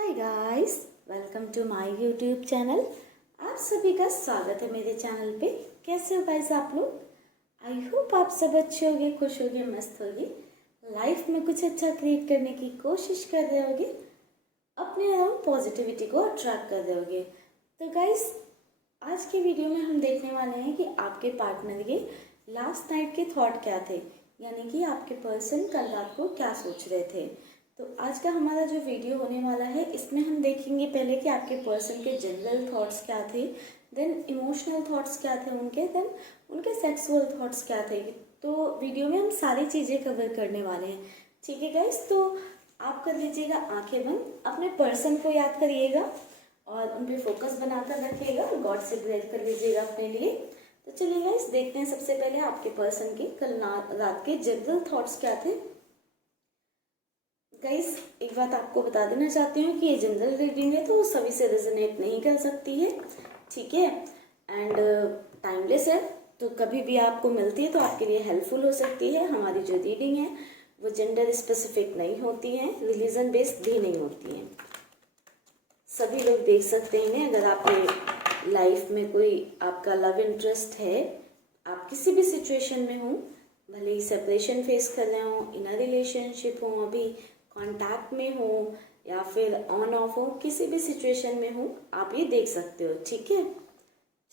Hi guys, welcome to my YouTube channel. आप सभी का स्वागत है मेरे चैनल पे। कैसे हो गाइस आप लोग? आई होप आप सब अच्छे होगे, खुश होगे, मस्त होगे, लाइफ में कुछ अच्छा क्रिएट करने की कोशिश कर रहे होगे, अपने अराउंड पॉजिटिविटी को अट्रैक्ट कर रहे होगे। तो गाइस, आज के वीडियो में हम देखने वाले हैं कि आपके पार्टनर के लास्ट नाइट के थॉट क्या थे, यानी कि आपके पर्सन कल रात को क्या सोच रहे थे। तो आज का हमारा जो वीडियो होने वाला है, इसमें हम देखेंगे पहले कि आपके पर्सन के जनरल थॉट्स क्या थे, देन इमोशनल थॉट्स क्या थे उनके, देन उनके सेक्सुअल थॉट्स क्या थे। तो वीडियो में हम सारी चीज़ें कवर करने वाले हैं। ठीक है गाइस, तो आप कर लीजिएगा आंखें बंद, अपने पर्सन को याद करिएगा और उन पर फोकस बनाकर रखिएगा, गॉड से प्रेयर कर लीजिएगा अपने लिए। तो चलिए गाइस, देखते हैं सबसे पहले आपके पर्सन के कल रात के जनरल थॉट्स क्या थे। गाइस, एक बात आपको बता देना चाहती हूँ कि ये जनरल रीडिंग है, तो वो सभी से रेजोनेट नहीं कर सकती है, ठीक है, एंड टाइमलेस है। तो कभी भी आपको मिलती है तो आपके लिए हेल्पफुल हो सकती है। हमारी जो रीडिंग है वो जेंडर स्पेसिफिक नहीं होती है, रिलीजन बेस्ड भी नहीं होती है। सभी लोग देख सकते हैं इन्हें। अगर आपके लाइफ में कोई आपका लव इंटरेस्ट है, आप किसी भी सिचुएशन में हो, भले ही सेपरेशन फेस कर रहे हो, इन अ रिलेशनशिप हो, अभी कांटेक्ट में हो या फिर ऑन ऑफ हो, किसी भी सिचुएशन में हो, आप ये देख सकते हो, ठीक है।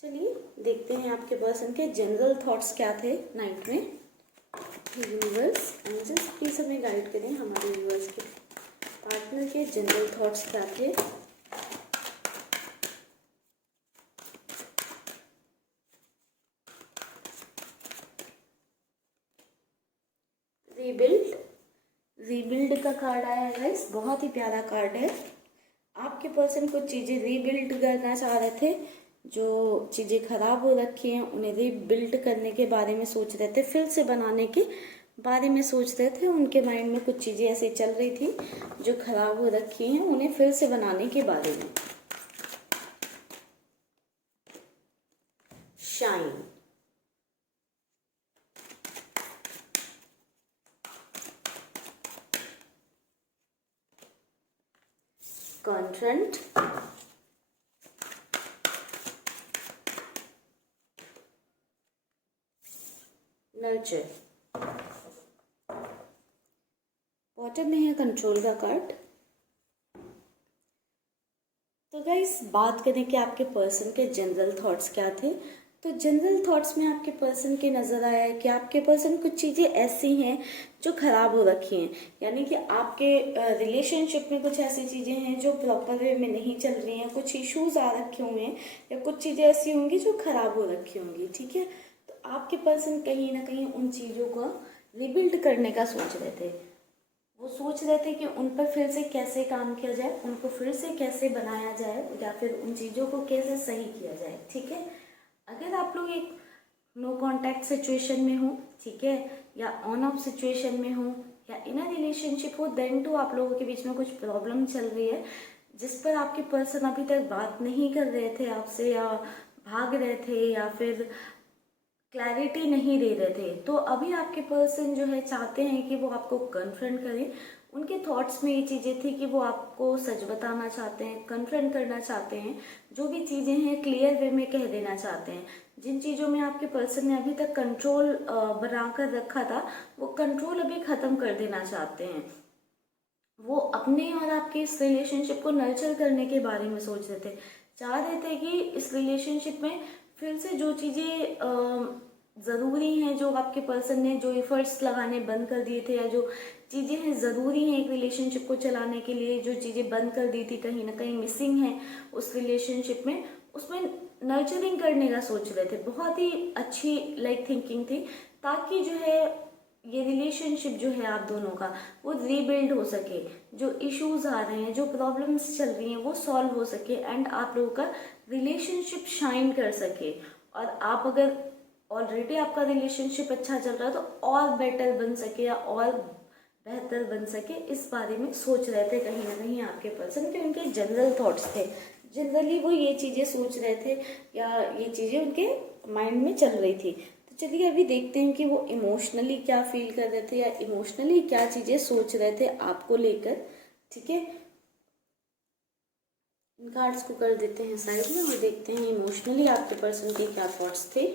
चलिए देखते हैं आपके पर्सन के जनरल थॉट्स क्या थे नाइट में। यूनिवर्स एंजल्स प्लीज हमें गाइड करें, हमारे यूनिवर्स के पार्टनर के जनरल थॉट्स क्या थे। रीबिल्ड, रीबिल्ड का कार्ड आया है गाइस, बहुत ही प्यारा कार्ड है। आपके पर्सन कुछ चीज़ें रीबिल्ड करना चाह रहे थे, जो चीज़ें खराब हो रखी हैं उन्हें रीबिल्ड करने के बारे में सोच रहे थे, फिर से बनाने के बारे में सोच रहे थे। उनके माइंड में कुछ चीज़ें ऐसी चल रही थी जो खराब हो रखी हैं, उन्हें फिर से बनाने के बारे में। Shine, confront, nurture. बॉटम में है कंट्रोल का कार्ड। तो गाइस, बात करें कि आपके पर्सन के जनरल थॉट्स क्या थे, तो जनरल थॉट्स में आपके पर्सन के नज़र आया है कि आपके पर्सन कुछ चीज़ें ऐसी हैं जो ख़राब हो रखी हैं, यानी कि आपके रिलेशनशिप में कुछ ऐसी चीज़ें हैं जो प्रॉपर वे में नहीं चल रही हैं, कुछ इश्यूज आ रखे हुए हैं, या कुछ चीज़ें ऐसी होंगी जो ख़राब हो रखी होंगी, ठीक है। तो आपके पर्सन कहीं ना कहीं उन चीज़ों को रिबिल्ड करने का सोच रहे थे। वो सोच रहे थे कि उन पर फिर से कैसे काम किया जाए, उनको फिर से कैसे बनाया जाए, या फिर उन चीज़ों को कैसे सही किया जाए, ठीक है। अगर आप लोग एक नो कांटेक्ट सिचुएशन में हो, ठीक है, या ऑन ऑफ सिचुएशन में हो, या इन अ रिलेशनशिप हो, देन तो आप लोगों के बीच में कुछ प्रॉब्लम चल रही है जिस पर आपके पर्सन अभी तक बात नहीं कर रहे थे आपसे, या भाग रहे थे, या फिर क्लैरिटी नहीं दे रहे थे। तो अभी आपके पर्सन जो है चाहते हैं कि वो आपको कन्फ्रंट करें। उनके थॉट्स में ये चीज़ें थी कि वो आपको सच बताना चाहते हैं, कन्फ्रंट करना चाहते हैं, जो भी चीज़ें हैं क्लियर वे में कह देना चाहते हैं। जिन चीज़ों में आपके पर्सन ने अभी तक कंट्रोल बनाकर रखा था, वो कंट्रोल अभी ख़त्म कर देना चाहते हैं। वो अपने और आपके इस रिलेशनशिप को नर्चर करने के बारे में सोच रहे थे, चाह रहे थे कि इस रिलेशनशिप में फिर से जो चीज़ें ज़रूरी हैं, जो आपके पर्सन ने जो एफर्ट्स लगाने बंद कर दिए थे, या जो चीज़ें हैं ज़रूरी हैं एक रिलेशनशिप को चलाने के लिए, जो चीज़ें बंद कर दी थी, कहीं ना कहीं मिसिंग है उस रिलेशनशिप में, उसमें नर्चरिंग करने का सोच रहे थे। बहुत ही अच्छी थिंकिंग थी, ताकि जो है ये रिलेशनशिप जो है आप दोनों का वो रीबिल्ड हो सके, जो इश्यूज आ रहे हैं, जो प्रॉब्लम्स चल रही हैं, वो सॉल्व हो सके, एंड आप लोगों का रिलेशनशिप शाइन कर सके। और आप अगर ऑलरेडी आपका रिलेशनशिप अच्छा चल रहा है तो और बेटर बन सके, या और बेहतर बन सके, इस बारे में सोच रहे थे कहीं ना कहीं आपके पर्सन के। उनके जनरल थॉट्स थे, जनरली वो ये चीज़ें सोच रहे थे, या ये चीज़ें उनके माइंड में चल रही थी। तो चलिए अभी देखते हैं कि वो इमोशनली क्या फील कर रहे थे, या इमोशनली क्या चीज़ें सोच रहे थे आपको लेकर, ठीक है। इन कार्ड्स को कर देते हैं साइड में और देखते हैं इमोशनली आपके पर्सन के क्या थॉट्स थे।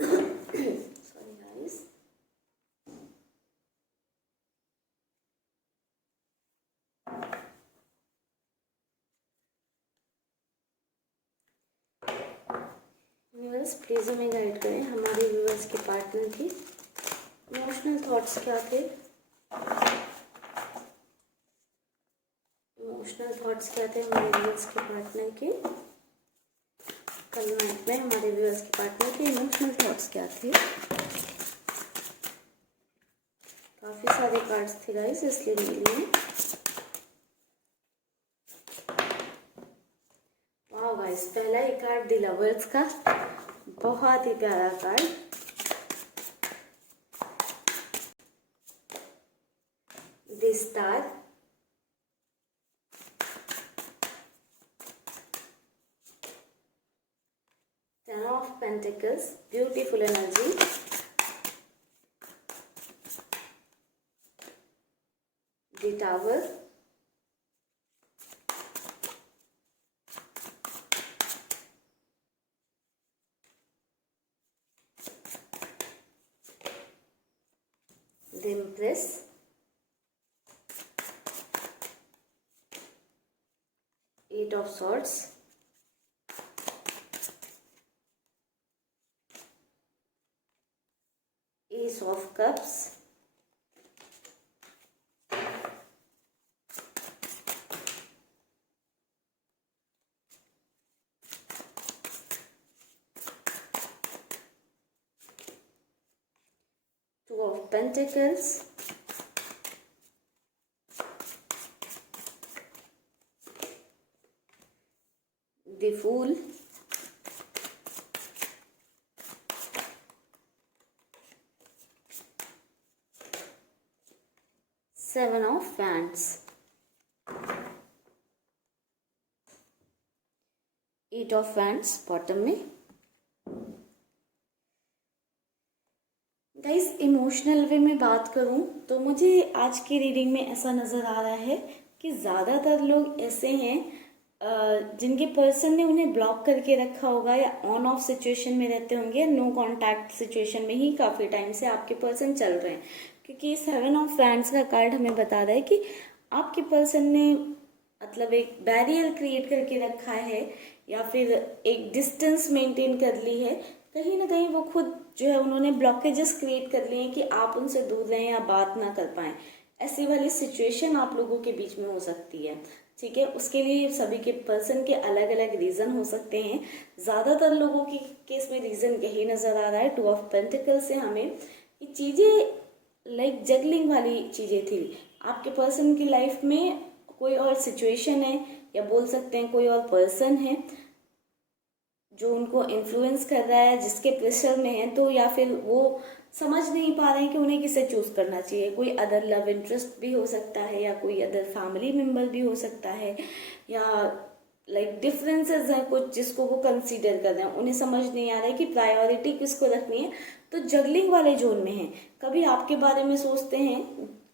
Sorry guys. यूनिवर्स प्लीज हमें गाइड करें, हमारे व्यूअर्स के पार्टनर की इमोशनल थॉट्स क्या थे। इमोशनल थॉट्स क्या थे हमारे व्यूअर्स के पार्टनर के। कल नाइट में हमारे व्यूअर्स के पार्टनर के इमोशनल थॉट्स क्या थे। काफी सारे कार्ड्स थे गाइस, इसलिए मिल लिए। वाह गाइस, पहला ही कार्ड द लवर्स का, बहुत ही प्यारा card. The star, ten of pentacles, beautiful energy. The tower, the empress, eight of swords, ace of cups, two of pentacles, the fool, seven of wands, eight of wands bottom में। Guys emotional way में बात करूं तो मुझे आज की reading में ऐसा नज़र आ रहा है कि ज़्यादातर लोग ऐसे हैं जिनके पर्सन ने उन्हें ब्लॉक करके रखा होगा या ऑन ऑफ सिचुएशन में रहते होंगे, नो कांटेक्ट सिचुएशन में ही काफ़ी टाइम से आपके पर्सन चल रहे हैं। क्योंकि सेवन ऑफ वैंड्स का कार्ड हमें बता रहा है कि आपके पर्सन ने मतलब एक बैरियर क्रिएट करके रखा है या फिर एक डिस्टेंस मेंटेन कर ली है। कहीं ना कहीं वो खुद जो है उन्होंने ब्लॉकेजेस क्रिएट कर लिए हैं कि आप उनसे दूर रहें या बात ना कर पाएं। ऐसी वाली सिचुएशन आप लोगों के बीच में हो सकती है। ठीक है, उसके लिए सभी के पर्सन के अलग अलग रीजन हो सकते हैं। ज्यादातर लोगों के केस में रीजन यही नजर आ रहा है। टू ऑफ पेंटिकल से हमें ये चीजें लाइक जगलिंग वाली चीजें थी। आपके पर्सन की लाइफ में कोई और सिचुएशन है या बोल सकते हैं कोई और पर्सन है जो उनको इन्फ्लुएंस कर रहा है, जिसके प्रेशर में है, तो या फिर वो समझ नहीं पा रहे हैं कि उन्हें किसे चूज करना चाहिए। कोई अदर लव इंटरेस्ट भी हो सकता है या कोई अदर फैमिली मेंबर भी हो सकता है या लाइक डिफरेंसेस हैं कुछ जिसको वो कंसीडर कर रहे हैं। उन्हें समझ नहीं आ रहा है कि प्रायोरिटी किसको रखनी है, तो जगलिंग वाले जोन में है। कभी आपके बारे में सोचते हैं,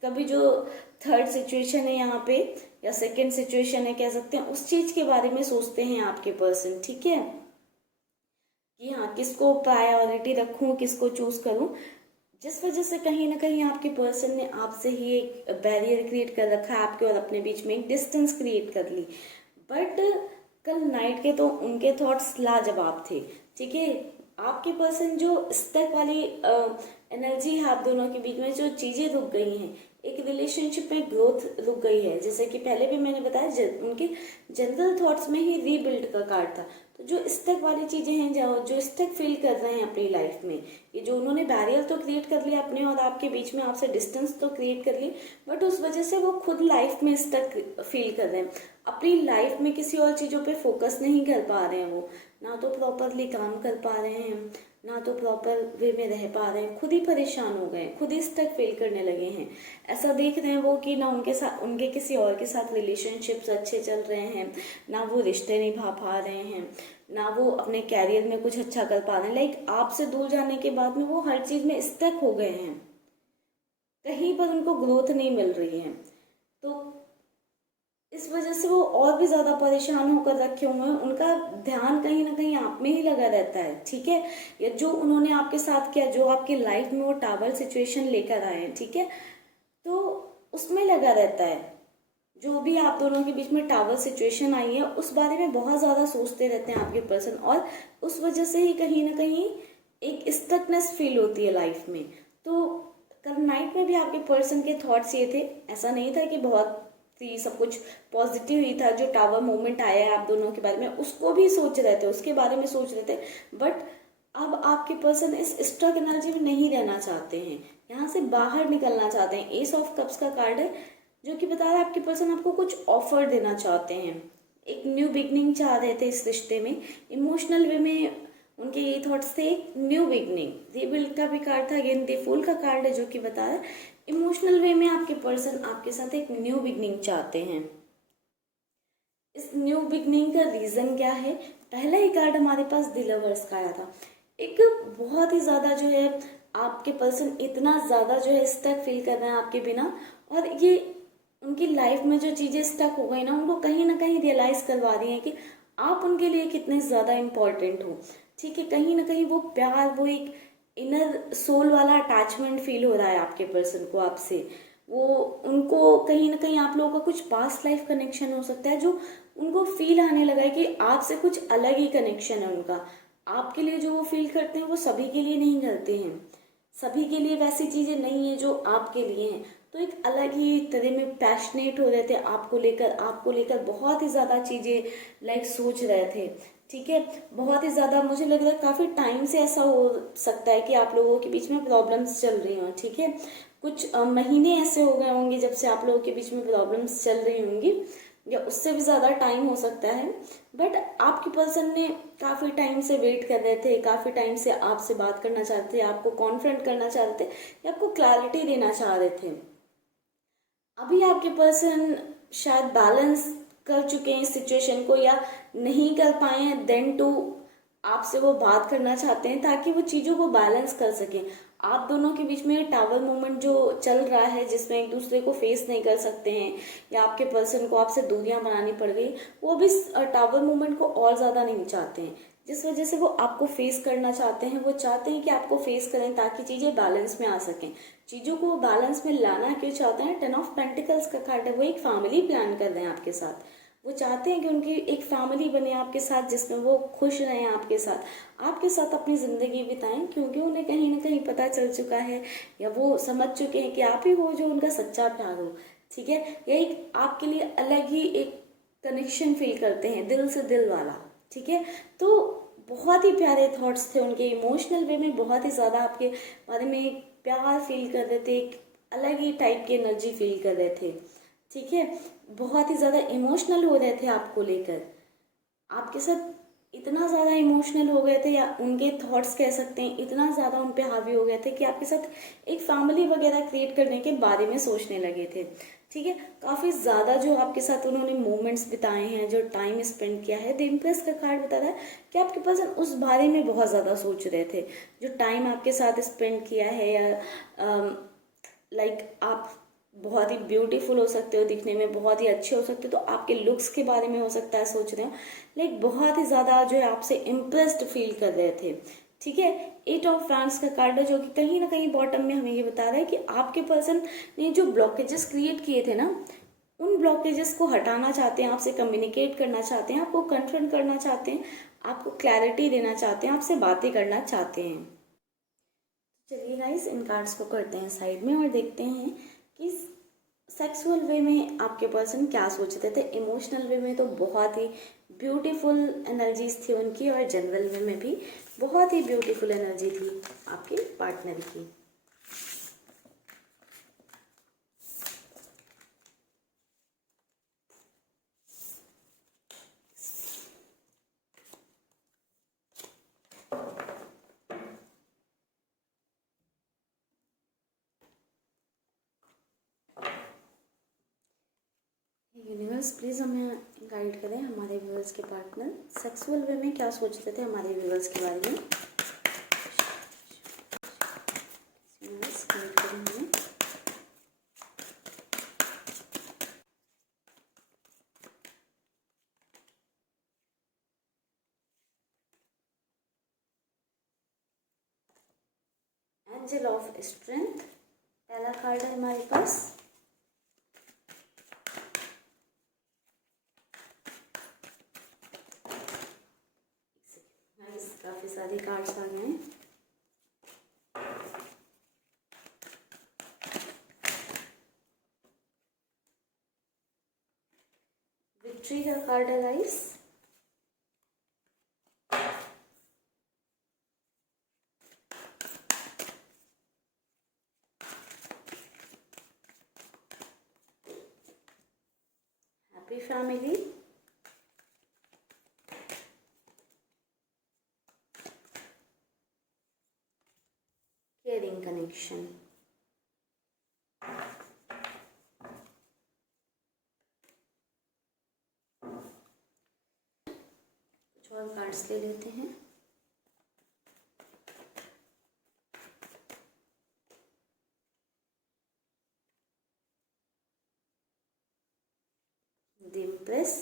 कभी जो थर्ड सिचुएशन है यहाँ पे या सेकेंड सिचुएशन है कह सकते हैं, उस चीज के बारे में सोचते हैं आपके पर्सन। ठीक है, कि हाँ किसको प्रायोरिटी रखूं, किसको चूज करूं, जिस वजह से कहीं ना कहीं आपके पर्सन ने आपसे ही एक बैरियर क्रिएट कर रखा है, आपके और अपने बीच में एक डिस्टेंस क्रिएट कर ली। बट कल नाइट के तो उनके थॉट्स लाजवाब थे। ठीक है, आपके पर्सन जो स्टक वाली एनर्जी है आप दोनों के बीच में, जो चीजें रुक गई हैं, एक रिलेशनशिप में ग्रोथ रुक गई है। जैसे कि पहले भी मैंने बताया उनके जनरल थॉट्स में ही रीबिल्ड का कार्ड था। तो जो स्टक वाली चीजें हैं, जो स्टक फील कर रहे हैं अपनी लाइफ में, ये जो उन्होंने बैरियर तो क्रिएट कर लिया अपने और आपके बीच में, आपसे डिस्टेंस तो क्रिएट कर ली, बट उस वजह से वो खुद लाइफ में स्टक फील कर रहे हैं। अपनी लाइफ में किसी और चीजों पे फोकस नहीं कर पा रहे हैं। वो ना तो प्रॉपरली काम कर पा रहे हैं, ना तो प्रॉपर वे में रह पा रहे हैं, खुद ही परेशान हो गए, खुद ही स्टक फील करने लगे हैं। ऐसा देख रहे हैं वो कि ना उनके किसी और के साथ रिलेशनशिप्स अच्छे चल रहे हैं, ना वो रिश्ते निभा पा रहे हैं, ना वो अपने कैरियर में कुछ अच्छा कर पा रहे हैं। लाइक आपसे दूर जाने के बाद में वो हर चीज में स्टक हो गए हैं, कहीं पर उनको ग्रोथ नहीं मिल रही है। तो इस वजह से वो और भी ज्यादा परेशान होकर रखे हुए हैं, उनका ध्यान कहीं ना कहीं आप में ही लगा रहता है, ठीक है। या जो उन्होंने आपके साथ किया, जो आपकी लाइफ में वो टावर सिचुएशन लेकर आए हैं, ठीक है, तो उसमें लगा रहता है। जो भी आप दोनों के बीच में टावर सिचुएशन आई है उस बारे में बहुत ज्यादा सोचते रहते हैं आपके पर्सन, और उस वजह से ही कहीं ना कहीं एक स्टकनेस फील होती है लाइफ में। तो कल नाइट में भी आपके पर्सन के थॉट्स ये थे, ऐसा नहीं था कि बहुत ही सब कुछ पॉजिटिव ही था। जो टावर मोमेंट आया है आप दोनों के बारे में उसको भी सोच रहे थे, उसके बारे में सोच रहे थे, बट अब आपके पर्सन इस स्टक एनर्जी में नहीं रहना चाहते हैं, यहाँ से बाहर निकलना चाहते हैं। एस ऑफ कप्स का कार्ड है जो कि बता रहा है आपके पर्सन आपको कुछ ऑफर देना चाहते हैं, एक न्यू बिगनिंग चाह रहे थे इस रिश्ते में। इमोशनल वे में उनके ये थॉट्स थे, एक न्यू बिगनिंग। रिबिल्ड का भी कार्ड था, अगेन द फूल का कार्ड है जो कि बता रहा है इमोशनल वे में आपके पर्सन आपके साथ एक न्यू बिगनिंग चाहते हैं। इस न्यू बिगनिंग का रीजन क्या है? पहला ही कार्ड हमारे पास द लवर्स का आया था। एक बहुत ही ज्यादा जो है आपके पर्सन इतना ज्यादा जो है स्टक फील कर रहे हैं आपके बिना, और ये उनकी लाइफ में जो चीजें स्टक हो गई ना उनको कहीं ना कहीं रियलाइज करवा रही हैं कि आप उनके लिए कितने ज्यादा इम्पोर्टेंट हो, ठीक है। कहीं ना कहीं वो प्यार, वो एक इनर सोल वाला अटैचमेंट फील हो रहा है आपके पर्सन को आपसे। वो उनको कहीं ना कहीं आप लोगों का कुछ पास्ट लाइफ कनेक्शन हो सकता है जो उनको फील आने लगा है कि आपसे कुछ अलग ही कनेक्शन है उनका। आपके लिए जो वो फील करते हैं वो सभी के लिए नहीं करते हैं, सभी के लिए वैसी चीजें नहीं है जो आपके लिए हैं। तो एक अलग ही तरह में पैशनेट हो रहे थे आपको लेकर बहुत ही ज्यादा चीजें लाइक सोच रहे थे, ठीक है। बहुत ही ज्यादा मुझे लग रहा है काफी टाइम से ऐसा हो सकता है कि आप लोगों के बीच में प्रॉब्लम्स चल रही हों, ठीक है। कुछ महीने ऐसे हो गए होंगे जब से आप लोगों के बीच में प्रॉब्लम्स चल रही होंगी, या उससे भी ज्यादा टाइम हो सकता है। बट आपके पर्सन ने काफी टाइम से वेट कर रहे थे, काफी टाइम से आपसे बात करना चाहते थे, आपको कॉन्फ्रंट करना चाहते थे, या आपको क्लैरिटी देना चाह रहे थे। अभी आपके पर्सन शायद बैलेंस कर चुके हैं इस सिचुएशन को, या नहीं कर पाए हैं, देन टू आपसे वो बात करना चाहते हैं ताकि वो चीजों को बैलेंस कर सकें। आप दोनों के बीच में टावर मूवमेंट जो चल रहा है जिसमें एक दूसरे को फेस नहीं कर सकते हैं, या आपके पर्सन को आपसे दूरियां बनानी पड़ गई, वो भी टावर मूवमेंट को और ज्यादा नहीं चाहते हैं, जिस वजह से वो आपको फेस करना चाहते हैं। वो चाहते हैं कि आपको फेस करें ताकि चीजें बैलेंस में आ सकें। चीजों को बैलेंस में लाना क्यों चाहते हैं? 10 ऑफ पेंटिकल्स का कार्ड है, वो एक फैमिली प्लान कर रहे हैं आपके साथ। वो चाहते हैं कि उनकी एक फैमिली बने आपके साथ, जिसमें वो खुश रहें आपके साथ अपनी जिंदगी बिताएं, क्योंकि उन्हें कहीं ना कहीं पता चल चुका है, या वो समझ चुके हैं कि आप ही हो जो उनका सच्चा प्यार हो, ठीक है। ये एक आपके लिए अलग ही एक कनेक्शन फील करते हैं, दिल से दिल वाला, ठीक है। तो बहुत ही प्यारे थॉट्स थे उनके, इमोशनल वे में बहुत ही ज्यादा आपके बारे में एक प्यार फील कर रहे थे, एक अलग ही टाइप की एनर्जी फील कर रहे थे, ठीक है। बहुत ही ज्यादा इमोशनल हो रहे थे आपको लेकर, आपके साथ इतना ज्यादा इमोशनल हो गए थे, या उनके थॉट्स कह सकते हैं इतना ज्यादा उन पे हावी हो गए थे कि आपके साथ एक फैमिली वगैरह क्रिएट करने के बारे में सोचने लगे थे, ठीक है। काफी ज्यादा जो आपके साथ उन्होंने मोमेंट्स बिताए हैं, जो टाइम स्पेंड किया है। द इम्प्रेस का कार्ड बता रहा है कि आपके पर्सन उस बारे में बहुत ज्यादा सोच रहे थे, जो टाइम आपके साथ स्पेंड किया है, या लाइक आप बहुत ही ब्यूटीफुल हो सकते हो, दिखने में बहुत ही अच्छे हो सकते हो, तो आपके लुक्स के बारे में हो सकता है सोच रहे हो, लाइक बहुत ही ज्यादा जो है आपसे इम्प्रेस्ड फील कर रहे थे, ठीक है। 8 ऑफ फैंस का कार्ड है जो कि कहीं ना कहीं बॉटम में हमें ये बता रहा है कि आपके पर्सन ने जो ब्लॉकेजेस क्रिएट किए थे ना, उन ब्लॉकेजेस को हटाना चाहते हैं, आपसे कम्युनिकेट करना चाहते हैं, आपको कन्फ्रंट करना चाहते हैं, आपको क्लैरिटी देना चाहते हैं, आपसे बातें करना चाहते हैं। चलिए गाइस, इन कार्ड्स को करते हैं साइड में और देखते हैं कि सेक्सुअल वे में आपके पर्सन क्या सोचते थे। इमोशनल वे में तो बहुत ही ब्यूटीफुल एनर्जीज थी उनकी, और जनरल वे में भी बहुत ही ब्यूटीफुल एनर्जी थी आपके पार्टनर की। यूनिवर्स प्लीज हमें गाइड करें, हमारे व्यूअर्स के पार्टनर सेक्सुअल वे में क्या सोचते थे हमारे व्यूअर्स के बारे में। यूनिवर्स गाइड करें हमें। एंजल ऑफ स्ट्रेंथ पहला कार्ड है हमारे पास। काफी सारे कार्ड्स आ गए हैं। विक्ट्री का कार्ड है guys. Happy family. Caring connection. कुछ और कार्ड्स ले लेते हैं। The empress,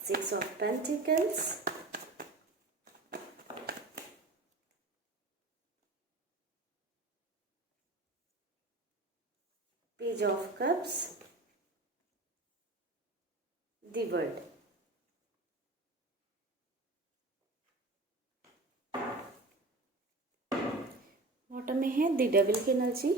six of pentacles, page of cups, the world. Bottom में है द डेविल की एनर्जी।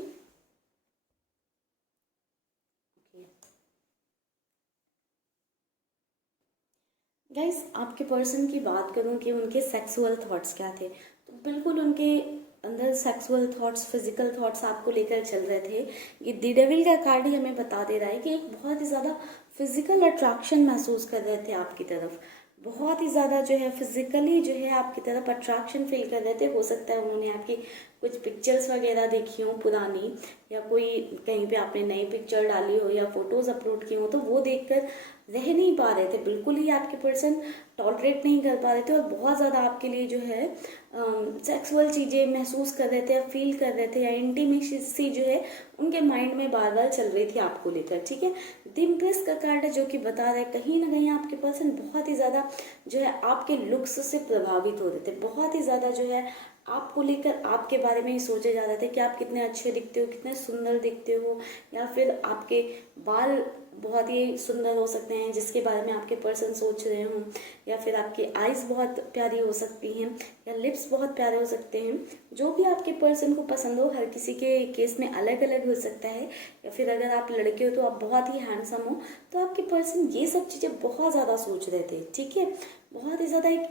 गाइस आपके पर्सन की बात करूं कि उनके सेक्सुअल थॉट्स क्या थे, तो बिल्कुल उनके अंदर सेक्सुअल थॉट्स, फिजिकल थॉट्स आपको लेकर चल रहे थे। ये द डेविल का कार्ड ही हमें बता दे रहा है कि एक बहुत ही ज़्यादा फिजिकल अट्रैक्शन महसूस कर रहे थे आपकी तरफ, बहुत ही ज़्यादा जो है फिजिकली जो है आपकी तरफ अट्रैक्शन फील कर रहे थे। हो सकता है उन्होंने आपकी कुछ पिक्चर्स वगैरह देखी हो पुरानी, या कोई कहीं पे आपने नई पिक्चर डाली हो या फोटोज़ अपलोड की हो, तो वो देखकर रह नहीं पा रहे थे, बिल्कुल ही आपके पर्सन टॉलरेट नहीं कर पा रहे थे और बहुत ज़्यादा आपके लिए जो है सेक्सुअल चीज़ें महसूस कर रहे थे या फील कर रहे थे, या इंटीमेसी जो है उनके माइंड में बार बार चल रही थी आपको लेकर। ठीक है, द इम्प्रेस का कार्ड है जो कि बता रहा है कहीं ना कहीं आपके पर्सन बहुत ही ज़्यादा जो है आपके लुक्स से प्रभावित हो रहे थे, बहुत ही ज़्यादा जो है आपको लेकर आपके बारे में ही सोचे जा रहे थे कि आप कितने अच्छे दिखते हो, कितने सुंदर दिखते हो, या फिर आपके बाल बहुत ही सुंदर हो सकते हैं जिसके बारे में आपके पर्सन सोच रहे हों, या फिर आपकी आईज बहुत प्यारी हो सकती हैं, या लिप्स बहुत प्यारे हो सकते हैं। जो भी आपके पर्सन को पसंद हो, हर किसी के केस में अलग अलग हो सकता है। या फिर अगर आप लड़के हो तो आप बहुत ही हैंडसम हो, तो आपके पर्सन ये सब चीज़ें बहुत ज़्यादा सोच रहे थे। ठीक है, बहुत ही ज़्यादा एक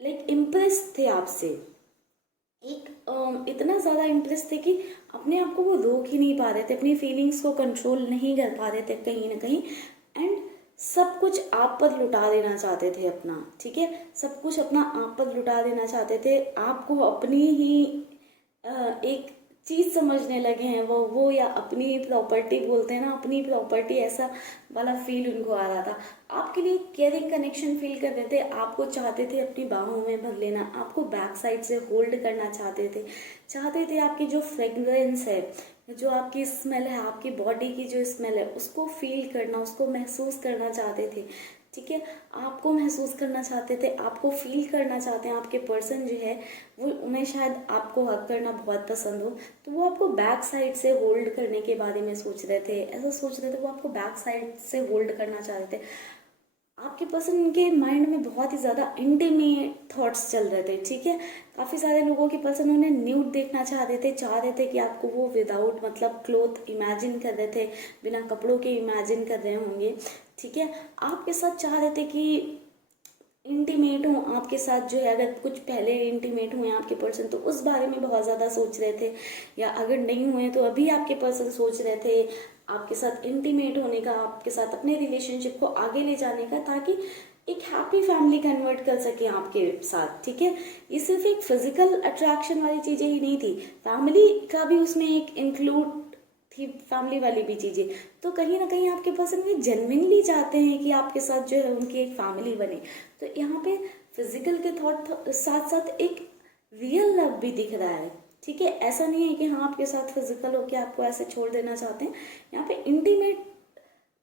लाइक इम्प्रेस थे आपसे, एक इतना ज़्यादा इम्प्रेस थे कि अपने आप को वो रोक ही नहीं पा रहे थे, अपनी फीलिंग्स को कंट्रोल नहीं कर पा रहे थे कहीं ना कहीं, एंड सब कुछ आप पर लुटा देना चाहते थे अपना। ठीक है, सब कुछ अपना आप पर लुटा देना चाहते थे, आपको अपनी ही एक चीज़ समझने लगे हैं वो या अपनी प्रॉपर्टी बोलते हैं ना, अपनी प्रॉपर्टी, ऐसा वाला फील उनको आ रहा था। आपके लिए केयरिंग कनेक्शन फील कर रहे थे, आपको चाहते थे अपनी बाहों में भर लेना, आपको बैक साइड से होल्ड करना चाहते थे आपकी जो फ्रेगरेंस है, जो आपकी स्मेल है, आपकी बॉडी की जो स्मेल है उसको फील करना, उसको महसूस करना चाहते थे। ठीक है, आपको महसूस करना चाहते थे, आपको फील करना चाहते हैं। आपके पर्सन जो है वो, उन्हें शायद आपको हग करना बहुत पसंद हो, तो वो आपको बैक साइड से होल्ड करने के बारे में सोच रहे थे, ऐसा सोच रहे थे, वो आपको बैक साइड से होल्ड करना चाह रहे थे। आपके पर्सन के माइंड में बहुत ही ज़्यादा इंटीमेट थॉट्स चल रहे थे। ठीक है, काफ़ी सारे लोगों के पर्सन उन्हें न्यूड देखना चाह रहे थे कि आपको वो विदाउट मतलब क्लोथ इमेजिन कर रहे थे, बिना कपड़ों के इमेजिन कर रहे होंगे। ठीक है, आपके साथ चाह रहे थे कि इंटीमेट हो आपके साथ, जो है अगर कुछ पहले इंटीमेट हुए आपके पर्सन तो उस बारे में बहुत ज़्यादा सोच रहे थे, या अगर नहीं हुए तो अभी आपके पर्सन सोच रहे थे आपके साथ इंटीमेट होने का, आपके साथ अपने रिलेशनशिप को आगे ले जाने का, ताकि एक हैप्पी फैमिली कन्वर्ट कर सके आपके साथ। ठीक है, ये सिर्फ एक फिजिकल अट्रैक्शन वाली चीज़ें ही नहीं थी, फैमिली का भी उसमें एक इंक्लूड थी, फैमिली वाली भी चीज़ें। तो कहीं ना कहीं आपके पर्सन भी जेन्युइनली चाहते हैं कि आपके साथ जो है उनकी एक फैमिली बने। तो यहाँ पे फिजिकल के थॉट साथ साथ एक रियल लव भी दिख रहा है। ठीक है, ऐसा नहीं है कि हाँ आपके साथ फिजिकल होके आपको ऐसे छोड़ देना चाहते हैं, यहाँ पे इंटीमेट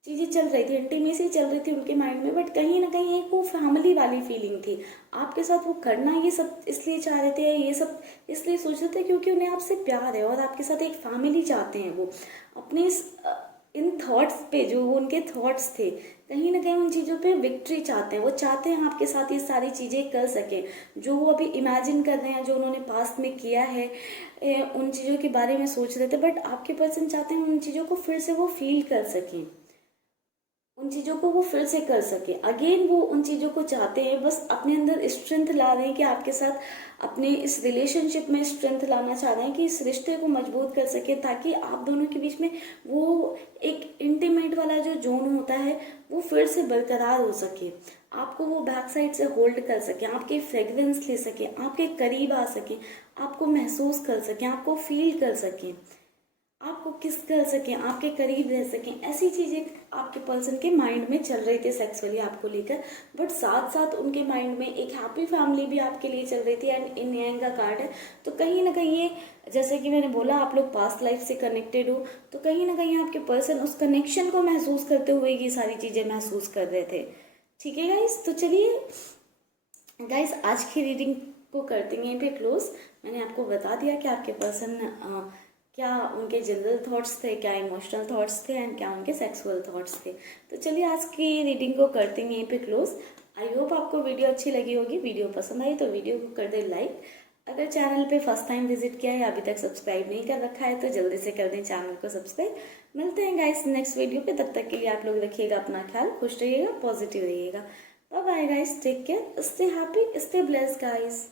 चीज़ें चल रही थी, इंटीमेसी चल रही थी उनके माइंड में, बट कहीं ना कहीं एक वो फैमिली वाली फीलिंग थी। आपके साथ वो करना ये सब इसलिए चाह रहे थे, ये सब इसलिए सोच रहे थे क्योंकि उन्हें आपसे प्यार है और आपके साथ एक फैमिली चाहते हैं वो। अपने इन थॉट्स पे, जो वो उनके थॉट्स थे, कहीं ना कहीं उन चीज़ों पे विक्ट्री चाहते हैं। वो चाहते हैं आपके साथ ये सारी चीज़ें कर सकें जो वो अभी इमेजिन कर रहे हैं, जो उन्होंने पास्ट में किया है। उन चीज़ों के बारे में सोच रहे थे, बट आपके पर्सन चाहते हैं उन चीज़ों को फिर से वो फील कर सकें, उन चीज़ों को वो फिर से कर सके अगेन। वो उन चीज़ों को चाहते हैं, बस अपने अंदर स्ट्रेंथ ला रहे हैं कि आपके साथ अपने इस रिलेशनशिप में स्ट्रेंथ लाना चाह रहे हैं कि इस रिश्ते को मजबूत कर सके, ताकि आप दोनों के बीच में वो एक इंटीमेट वाला जो जोन होता है वो फिर से बरकरार हो सके। आपको वो बैक साइड से होल्ड कर सके, आपके फ्रेग्रेंस ले सके, आपके करीब आ सके, आपको महसूस कर सके, आपको फील कर सके, आपको किस कर सकें, आपके करीब रह सकें। ऐसी चीज़ें आपके पर्सन के माइंड में चल रही थी सेक्सुअली आपको लेकर, बट साथ साथ उनके माइंड में एक हैप्पी फैमिली भी आपके लिए चल रही थी। एंड इन यंग का कार्ड है, तो कहीं ना कहीं ये, जैसे कि मैंने बोला, आप लोग पास्ट लाइफ से कनेक्टेड हो, तो कहीं ना कहीं आपके पर्सन उस कनेक्शन को महसूस करते हुए ये सारी चीज़ें महसूस कर रहे थे। ठीक है गाइस, तो चलिए गाइस आज की रीडिंग को करते हैं यहीं पे क्लोज। मैंने आपको बता दिया कि आपके पर्सन क्या उनके जनरल थॉट्स थे, क्या इमोशनल थॉट्स थे, एंड क्या उनके सेक्सुअल थॉट्स थे। तो चलिए आज की रीडिंग को करते हैं यहीं पे क्लोज। आई होप आपको वीडियो अच्छी लगी होगी। वीडियो पसंद आई तो वीडियो को कर दे लाइक। अगर चैनल पे फर्स्ट टाइम विजिट किया है या अभी तक सब्सक्राइब नहीं कर रखा है तो जल्दी से कर दें चैनल को सब्सक्राइब। मिलते हैं गाइस नेक्स्ट वीडियो पे, तब तक के लिए आप लोग रखिएगा अपना ख्याल, खुश रहिएगा, पॉजिटिव रहिएगा। Bye bye guys, take care, stay happy, stay blessed guys.